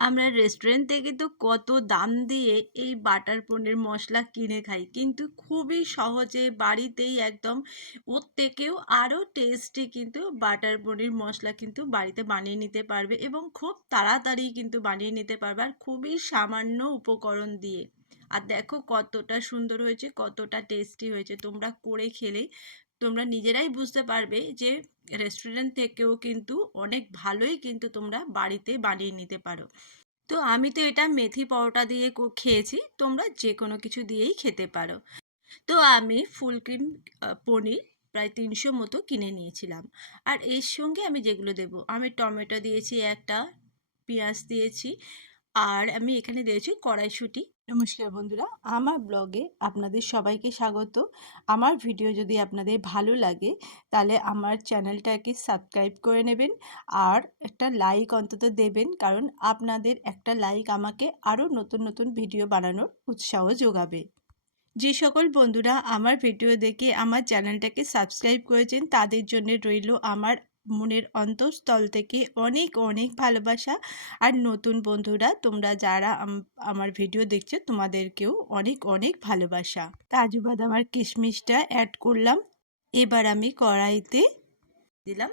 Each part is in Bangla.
আমরা রেস্টুরেন্ট থেকে তো কত দাম দিয়ে এই বাটার পনির মশলা কিনে খাই, কিন্তু খুবই সহজে বাড়িতেই একদম ওর থেকেও আরও টেস্টি কিন্তু বাটার পনির মশলা কিন্তু বাড়িতে বানিয়ে নিতে পারবে এবং খুব তাড়াতাড়ি কিন্তু বানিয়ে নিতে পারবে আর খুবই সামান্য উপকরণ দিয়ে। আর দেখো কতটা সুন্দর হয়েছে, কতটা টেস্টি হয়েছে। তোমরা করে খেলেই তোমরা নিজেরাই বুঝতে পারবে যে রেস্টুরেন্ট থেকেও কিন্তু অনেক ভালোই কিন্তু তোমরা বাড়িতে বানিয়ে নিতে পারো। তো আমি তো এটা মেথি পরোটা দিয়ে খেয়েছি, তোমরা যে কোনো কিছু দিয়েই খেতে পারো। তো আমি ফুল ক্রিম পনির প্রায় 300 মতো কিনে নিয়েছিলাম। আর এর সঙ্গে আমি যেগুলো দেবো, আমি টমেটো দিয়েছি একটা, পেঁয়াজ দিয়েছি, আর আমি এখানে দিয়েছি কড়াইশুঁটি। নমস্কার বন্ধুরা, আমার ব্লগে আপনাদের সবাইকে স্বাগত। আমার ভিডিও যদি আপনাদের ভালো লাগে তাহলে আমার চ্যানেলটাকে সাবস্ক্রাইব করে নেবেন আর একটা লাইক অন্তত দেবেন, কারণ আপনাদের একটা লাইক আমাকে আরও নতুন নতুন ভিডিও বানানোর উৎসাহ যোগাবে। যে সকল বন্ধুরা আমার ভিডিও দেখে আমার চ্যানেলটাকে সাবস্ক্রাইব করেছেন তাদের জন্য রইল আমার মনের অন্তঃস্থল থেকে অনেক অনেক ভালোবাসা। আর নতুন বন্ধুরা তোমরা যারা আমার ভিডিও দেখছো তোমাদেরকেও অনেক অনেক ভালোবাসা। কাজু বাদাম আর কিশমিশটা অ্যাড করলাম। এবার আমি কড়াইতে দিলাম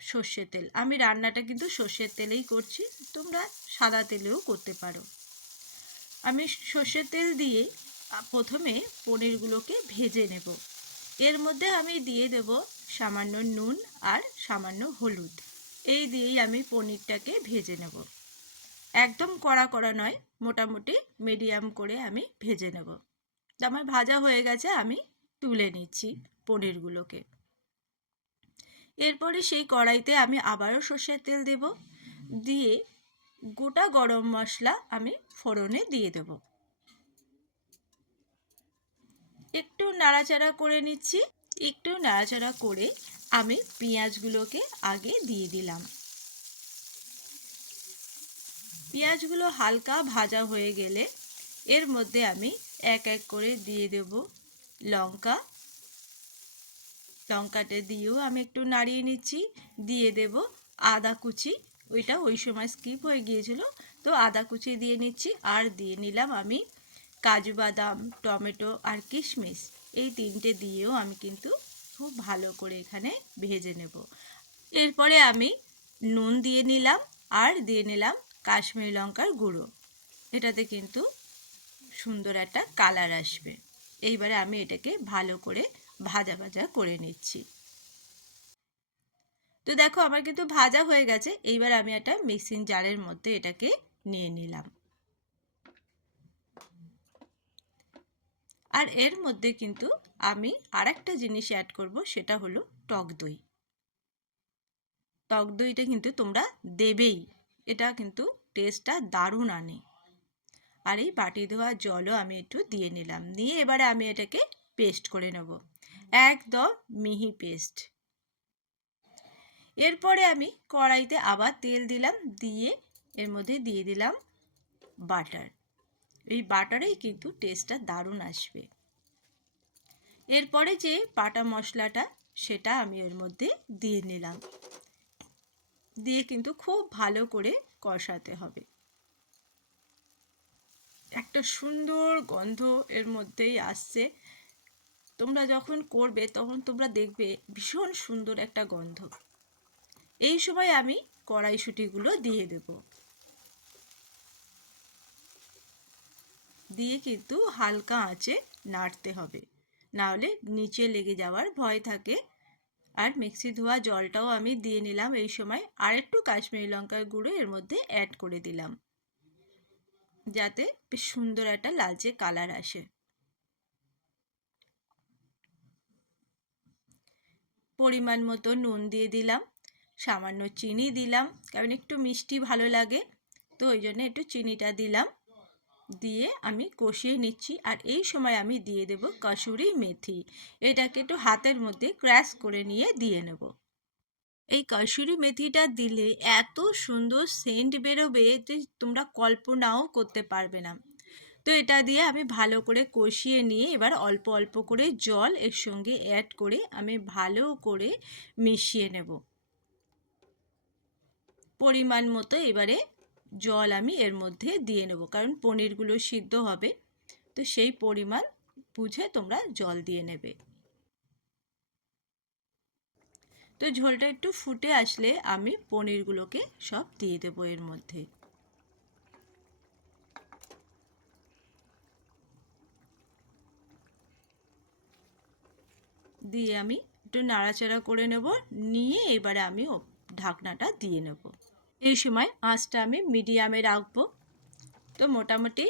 সর্ষের তেল। আমি রান্নাটা কিন্তু সর্ষের তেলেই করছি, তোমরা সাদা তেলেও করতে পারো। আমি সর্ষের তেল দিয়ে প্রথমে পনিরগুলোকে ভেজে নেব। এর মধ্যে আমি দিয়ে দেব সামান্য নুন আর সামান্য হলুদ। এই দিয়েই আমি পনিরটাকে ভেজে নেব। একদম কড়া কড়া নয়, মোটামুটি মিডিয়াম করে আমি ভেজে নেব। আমার ভাজা হয়ে গেছে, আমি তুলে নিচ্ছি পনিরগুলোকে। এরপরে সেই কড়াইতে আমি আবারও সর্ষের তেল দেব, দিয়ে গোটা গরম মশলা আমি ফোড়নে দিয়ে দেব। একটু নাড়াচাড়া করে নিচ্ছি। একটু নাড়াচাড়া করে আমি পেঁয়াজগুলোকে আগে দিয়ে দিলাম। পেঁয়াজগুলো হালকা ভাজা হয়ে গেলে এর মধ্যে আমি এক এক করে দিয়ে দেব লঙ্কা। লঙ্কাটা দিয়েও আমি একটু নাড়িয়ে নিচ্ছি। দিয়ে দেব আদা কুচি, ওইটা ওই সময় স্কিপ হয়ে গিয়েছিল, তো আদা কুচি দিয়ে নিচ্ছি। আর দিয়ে নিলাম আমি কাজু বাদাম, টমেটো আর কিশমিশ, এই তিনটে দিয়েও আমি কিন্তু খুব ভালো করে এখানে ভেজে নেব। এরপরে আমি নুন দিয়ে নিলাম আর দিয়ে নিলাম কাশ্মীরি লঙ্কার গুঁড়ো। এটাতে কিন্তু সুন্দর একটা কালার আসবে। এইবারে আমি এটাকে ভালো করে ভাজা ভাজা করে নিচ্ছি। তো দেখো আমার কিন্তু ভাজা হয়ে গেছে। এইবার আমি একটা মিক্সিং জারের মধ্যে এটাকে নিয়ে নিলাম। আর এর মধ্যে কিন্তু আমি আরেকটা জিনিস অ্যাড করব, সেটা হলো টক দই। টক দইটা কিন্তু তোমরা দেবেই, এটা কিন্তু টেস্টটা দারুণ আনে। আর এই বাটি ধোয়া জলও আমি একটু দিয়ে নিলাম, নিয়ে এবারে আমি এটাকে পেস্ট করে নেব, একদম মিহি পেস্ট। এরপরে আমি কড়াইতে আবার তেল দিলাম, দিয়ে এর মধ্যে দিয়ে দিলাম বাটার। এই বাটারেই কিন্তু টেস্টটা দারুণ আসবে। এরপরে যে বাটা মশলাটা সেটা আমি এর মধ্যে দিয়ে নিলাম, দিয়ে কিন্তু খুব ভালো করে কষাতে হবে। একটা সুন্দর গন্ধ এর মধ্যেই আসছে। তোমরা যখন করবে তখন তোমরা দেখবে ভীষণ সুন্দর একটা গন্ধ। এই সময় আমি কড়াইশুঁটিগুলো দিয়ে দেব, দিয়ে কিন্তু হালকা আঁচে নাড়তে হবে, নাহলে নিচে লেগে যাওয়ার ভয় থাকে। আর মিক্সি ধোয়া জলটাও আমি দিয়ে নিলাম এই সময়, আর একটু কাশ্মীরি লঙ্কার গুঁড়ো এর মধ্যে অ্যাড করে দিলাম, যাতে বেশ সুন্দর একটা লালচে কালার আসে। পরিমাণ মতো নুন দিয়ে দিলাম, সামান্য চিনি দিলাম, কারণ একটু মিষ্টি ভালো লাগে, তো ওই জন্য একটু চিনিটা দিলাম। দিয়ে আমি কষিয়ে নিচ্ছি। আর এই সময় আমি দিয়ে দেব কসুরি মেথি, এটাকে একটু হাতের মধ্যে ক্র্যাশ করে নিয়ে দিয়ে নেব। এই কসুরি মেথিটা দিলে এত সুন্দর সেন্ট বেরোবে যে তোমরা কল্পনাও করতে পারবে না। তো এটা দিয়ে আমি ভালো করে কষিয়ে নিয়ে এবার অল্প অল্প করে জল এর সঙ্গে অ্যাড করে আমি ভালো করে মিশিয়ে নেব। পরিমাণ মতো এবারে জল আমি এর মধ্যে দিয়ে নেব, কারণ পনিরগুলো সিদ্ধ হবে, তো সেই পরিমাণ বুঝে তোমরা জল দিয়ে নেবে। তো ঝোলটা একটু ফুটে আসলে আমি পনিরগুলোকে সব দিয়ে দেবো এর মধ্যে। দিয়ে আমি একটু নাড়াচাড়া করে নেব, নিয়ে এবারে আমি ঢাকনাটা দিয়ে নেব। এই সময় আঁচটা আমি মিডিয়ামে রাখবো। তো মোটামুটি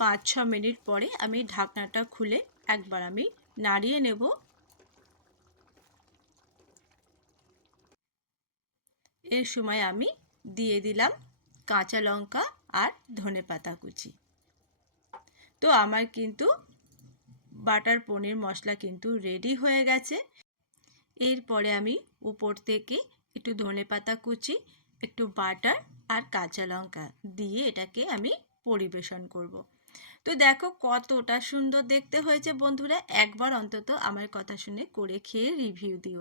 5-6 মিনিট পরে আমি ঢাকনাটা খুলে একবার আমি নাড়িয়ে নেব। এর সময় আমি দিয়ে দিলাম কাঁচা লঙ্কা আর ধনেপাতা কুচি। তো আমার কিন্তু বাটার পনির মশলা কিন্তু রেডি হয়ে গেছে। এরপরে আমি উপর থেকে একটু ধনেপাতা কুচি, একটু বাটার আর কাঁচা লঙ্কা দিয়ে এটাকে আমি পরিবেশন করব। তো দেখো কতটা সুন্দর দেখতে হয়েছে বন্ধুরা, একবার অন্তত আমার কথা শুনে করে খেয়ে রিভিউ দিও।